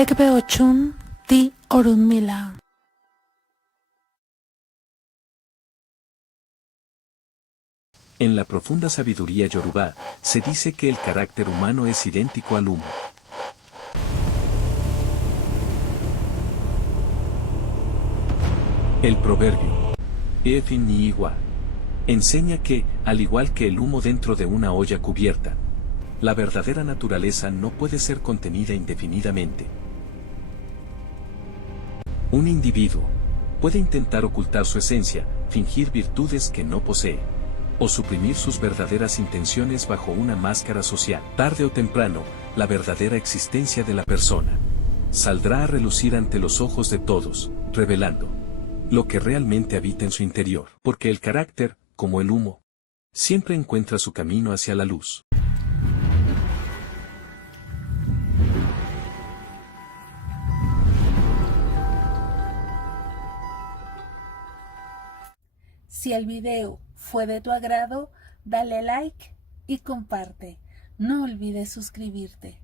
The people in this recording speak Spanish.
Egbeochun di Orunmila. En la profunda sabiduría yorubá, se dice que el carácter humano es idéntico al humo. El proverbio Efin ni Iwa enseña que, al igual que el humo dentro de una olla cubierta, la verdadera naturaleza no puede ser contenida indefinidamente. Un individuo puede intentar ocultar su esencia, fingir virtudes que no posee, o suprimir sus verdaderas intenciones bajo una máscara social. Tarde o temprano, la verdadera existencia de la persona saldrá a relucir ante los ojos de todos, revelando lo que realmente habita en su interior. Porque el carácter, como el humo, siempre encuentra su camino hacia la luz. Si el video fue de tu agrado, dale like y comparte. No olvides suscribirte.